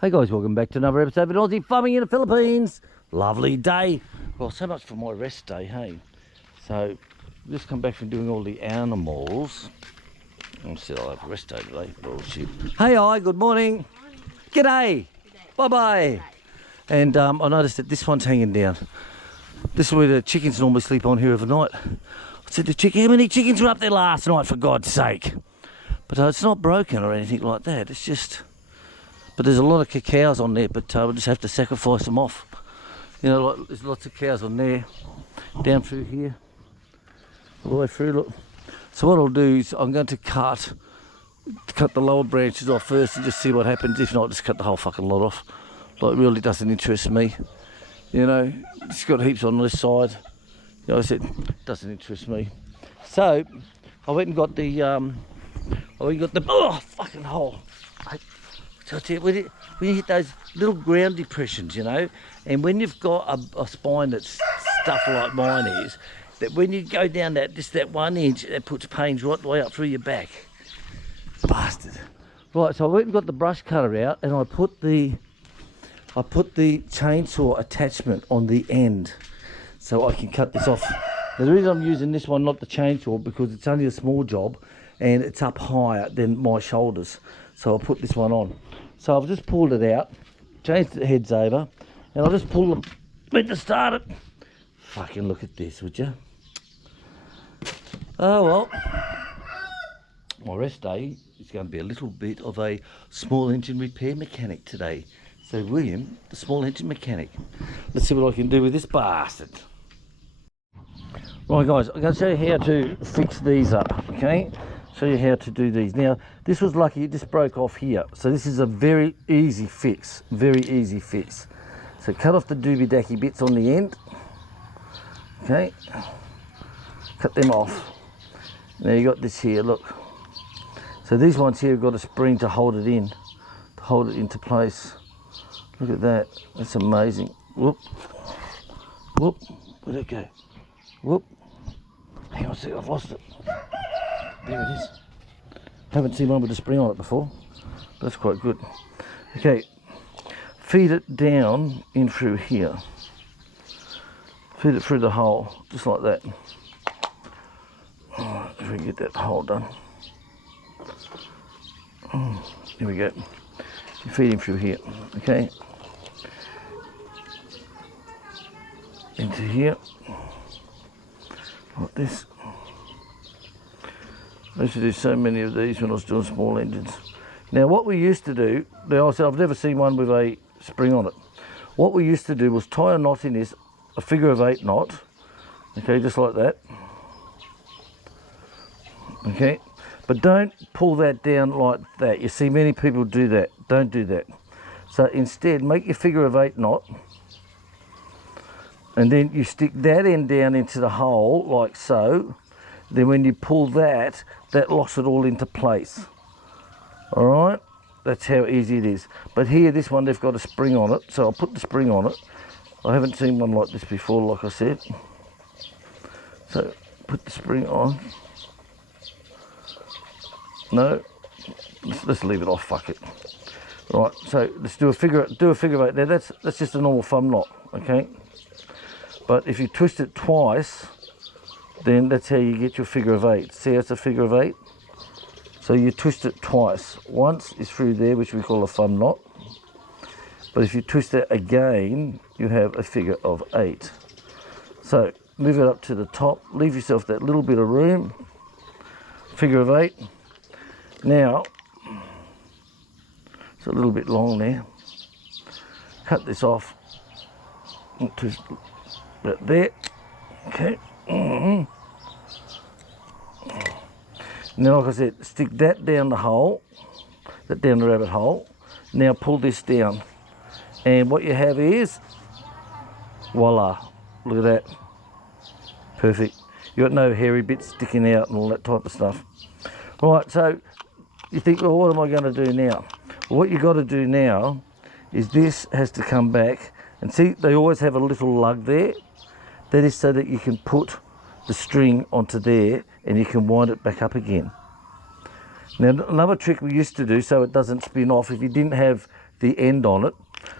Hey guys, welcome back to another episode of Aussie Farming in the Philippines. Lovely day. Well, so much for my rest day, hey. So, just come back from doing all the animals. I said I'll have a rest day today. Bullshit. Hey, hi, good morning. G'day. Bye-bye. And I noticed that this one's hanging down. This is where the chickens normally sleep on here overnight. I said to chicken, how many chickens were up there last night, for God's sake? But it's not broken or anything like that. It's just... But there's a lot of cows on there, but we'll just have to sacrifice them off. You know, like, there's lots of cows on there, down through here, all the way through, look. So what I'll do is I'm going to cut the lower branches off first and just see what happens. If not, just cut the whole fucking lot off. Like, it really doesn't interest me. You know, it's got heaps on this side. You know, I said, doesn't interest me. So, I went and got the, oh, fucking hole. So I tell you, when you hit those little ground depressions, you know, and when you've got a spine that's stuff like mine is, that when you go down just that 1 inch, that puts pains right the way up through your back. Bastard. Right, so I went and got the brush cutter out, and I put the chainsaw attachment on the end, so I can cut this off. Now, the reason I'm using this one, not the chainsaw, because it's only a small job, and it's up higher than my shoulders. So I'll put this one on. So I've just pulled it out, changed the heads over, and I'll just pull them, meant to start it. Fucking look at this, would you? Oh well. My rest day is going to be a little bit of a small engine repair mechanic today. So William, the small engine mechanic. Let's see what I can do with this bastard. Right guys, I'm going to show you how to fix these up, okay? Show you how to do these. Now, this was lucky, it just broke off here. So this is a very easy fix, very easy fix. So cut off the doobie-dacky bits on the end. Okay, cut them off. Now you got this here, look. So these ones here have got a spring to hold it in, to hold it into place. Look at that, that's amazing. Whoop, whoop, where'd it go? Whoop, hang on a second, I've lost it. There it is. Haven't seen one with a spring on it before. That's quite good. Okay, feed it down in through here. Feed it through the hole, just like that. Alright, if we can get that hole done. Here we go. You feed him through here, okay? Into here, like this. I used to do so many of these when I was doing small engines. Now what we used to do, I've never seen one with a spring on it. What we used to do was tie a knot in this, a figure of 8 knot, okay, just like that. Okay, but don't pull that down like that. You see many people do that, don't do that. So instead, make your figure of 8 knot, and then you stick that end down into the hole like so. Then when you pull that locks it all into place. All right, that's how easy it is. But here, this one, they've got a spring on it, so I'll put the spring on it. I haven't seen one like this before, like I said. So put the spring on. No, let's leave it off. Fuck it. Right, so let's do a figure of 8. Now that's just a normal thumb knot, okay? But if you twist it twice, then that's how you get your figure of 8. See how it's a figure of 8? So you twist it twice. Once is through there, which we call a thumb knot. But if you twist it again, you have a figure of 8. So move it up to the top, leave yourself that little bit of room. Figure of 8. Now, it's a little bit long there. Cut this off. Twist that there. Okay. Now, like I said, stick that down the hole, that down the rabbit hole. Now pull this down, and what you have is, voila! Look at that, perfect. You got no hairy bits sticking out and all that type of stuff. Right, so you think, well, what am I going to do now? Well, what you got to do now is this has to come back, and see, they always have a little lug there. That is so that you can put the string onto there and you can wind it back up again. Now, another trick we used to do so it doesn't spin off, if you didn't have the end on it.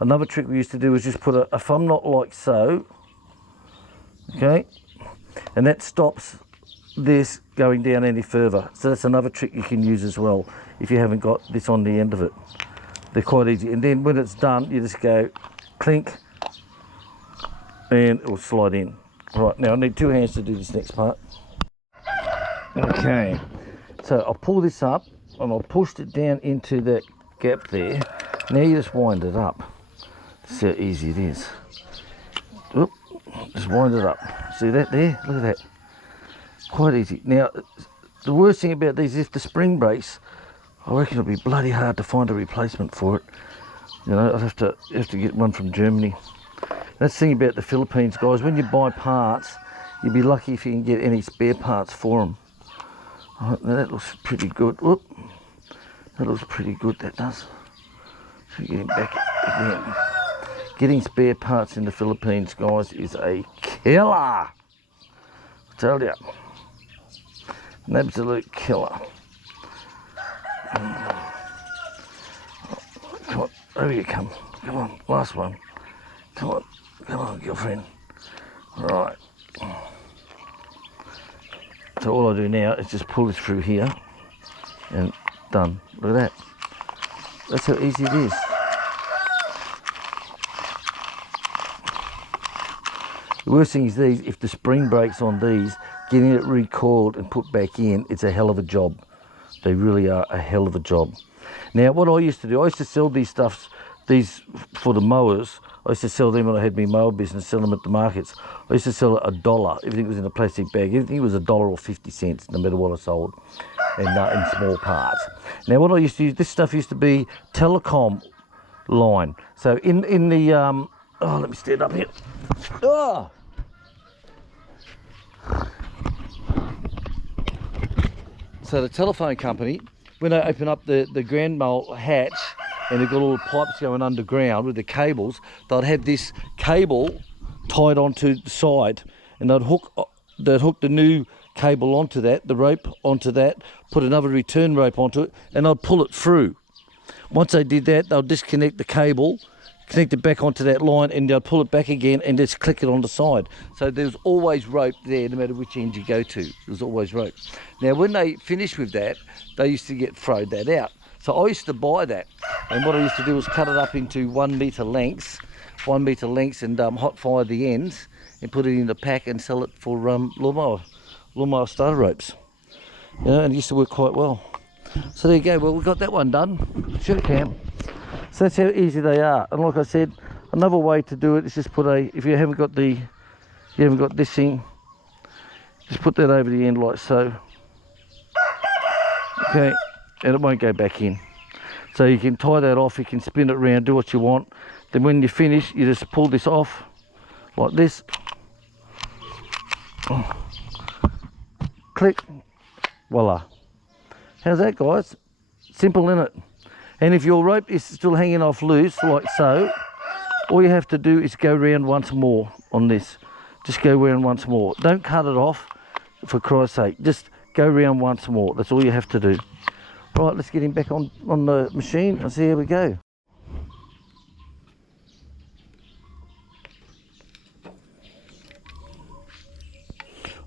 Another trick we used to do was just put a thumb knot like so, okay, and that stops this going down any further. So that's another trick you can use as well if you haven't got this on the end of it. They're quite easy, and then when it's done you just go clink and it will slide in. Right, now I need 2 hands to do this next part. Okay, so I'll pull this up and I'll push it down into that gap there. Now you just wind it up. See how easy it is. Oop, just wind it up. See that there? Look at that. Quite easy. Now, the worst thing about these, if the spring breaks, I reckon it'll be bloody hard to find a replacement for it. You know, I'd have to get one from Germany. That's the thing about the Philippines, guys. When you buy parts, you'll be lucky if you can get any spare parts for them. Right, now that looks pretty good. Whoop. That looks pretty good, that does. So getting back again. Getting spare parts in the Philippines, guys, is a killer. I tell you. An absolute killer. Come on, over you come. Come on, last one. Come on, girlfriend. Right. So all I do now is just pull this through here and done. Look at that. That's how easy it is. The worst thing is these, if the spring breaks on these, getting it recoiled and put back in, it's a hell of a job. They really are a hell of a job. Now, what I used to do, I used to sell these for the mowers. I used to sell them when I had my mower business, sell them at the markets. I used to sell it $1. Everything was in a plastic bag. Everything was $1 or 50 cents, no matter what I sold, and in small parts. Now, what I used to use, this stuff used to be telecom line. So in the, oh, let me stand up here. Oh! So the telephone company, when they open up the ground mole hatch and they've got all the pipes going underground with the cables, they'd have this cable tied onto the side, and they'd hook the new cable onto that, the rope onto that, put another return rope onto it, and they'd pull it through. Once they did that, they'll disconnect the cable, connect it back onto that line, and they'll pull it back again and just click it on the side. So there's always rope there, no matter which end you go to. There's always rope. Now, when they finished with that, they used to throw that out. So I used to buy that, and what I used to do was cut it up into 1 metre lengths, and hot fire the ends and put it in the pack and sell it for lawnmower starter ropes. You know, and it used to work quite well. So there you go. Well, we got that one done. Sure can. So that's how easy they are. And like I said, another way to do it is just if you haven't got this thing, just put that over the end like so. Okay, and it won't go back in. So you can tie that off, you can spin it around, do what you want. Then when you finish, you just pull this off like this. Click, voila. How's that, guys? Simple, innit? And if your rope is still hanging off loose, like so, all you have to do is go round once more on this. Just go round once more. Don't cut it off, for Christ's sake. Just go round once more. That's all you have to do. Right, let's get him back on the machine and see how we go.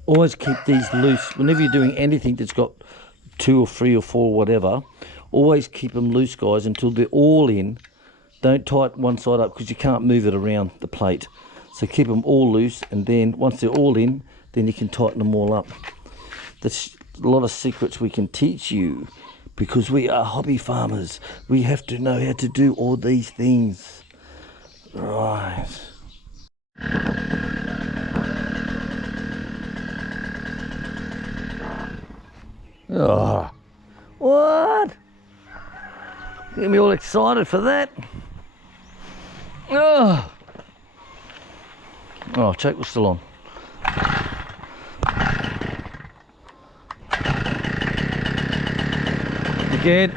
Always keep these loose. Whenever you're doing anything that's got 2 or 3 or 4, whatever, always keep them loose, guys, until they're all in. Don't tighten one side up because you can't move it around the plate. So keep them all loose, and then once they're all in, then you can tighten them all up. There's a lot of secrets we can teach you because we are hobby farmers. We have to know how to do all these things. Right. Oh, what? Get me all excited for that. Oh, choke was still on. Again.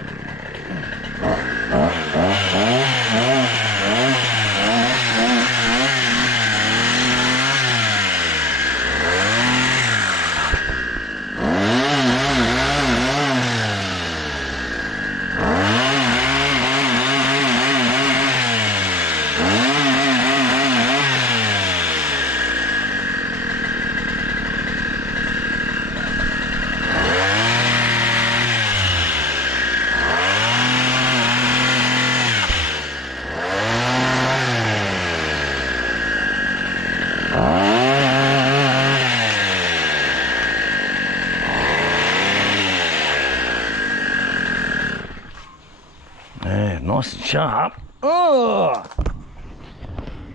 sharp. Oh!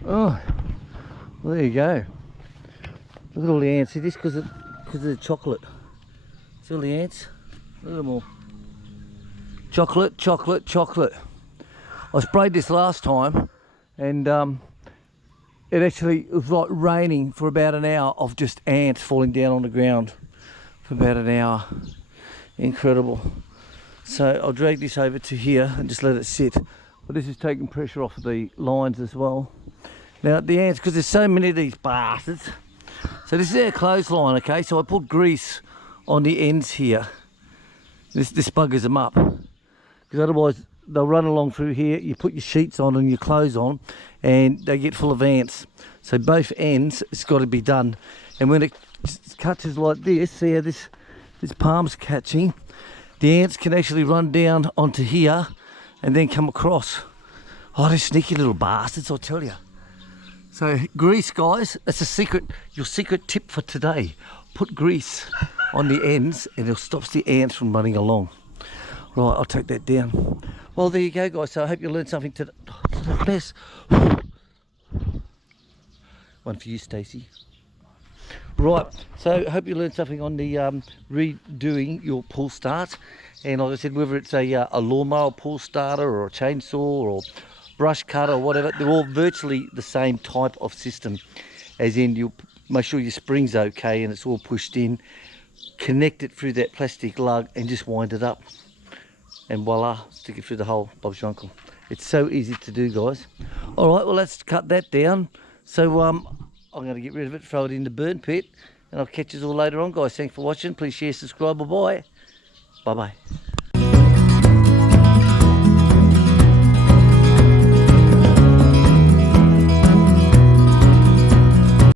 Oh, well, there you go. Look at all the ants. See this because of the chocolate. See all the ants? Look at them all. Chocolate, chocolate, chocolate. I sprayed this last time and it actually was like raining for about an hour of just ants falling down on the ground for about an hour. Incredible. So I'll drag this over to here and just let it sit. But this is taking pressure off of the lines as well. Now the ants, because there's so many of these bastards. So this is our clothesline, okay? So I put grease on the ends here. This buggers them up. Because otherwise they'll run along through here. You put your sheets on and your clothes on and they get full of ants. So both ends, it's got to be done. And when it catches like this, see how this palm's catching? The ants can actually run down onto here and then come across. Oh, they're sneaky little bastards, I'll tell you. So grease, guys, that's a secret, your secret tip for today. Put grease on the ends and it stops the ants from running along. Right, I'll take that down. Well, there you go, guys. So I hope you learned something today. Oh, bless. One for you, Stacey. Right, so I hope you learned something on the redoing your pull start. And like I said, whether it's a lawnmower pull starter or a chainsaw or brush cutter or whatever, they're all virtually the same type of system. As in, you make sure your spring's okay and it's all pushed in. Connect it through that plastic lug and just wind it up. And voila, stick it through the hole, Bob's your uncle. It's so easy to do, guys. All right, well, let's cut that down. So I'm going to get rid of it, throw it in the burn pit, and I'll catch you all later on, guys. Thanks for watching. Please share, subscribe, bye-bye. Bye-bye.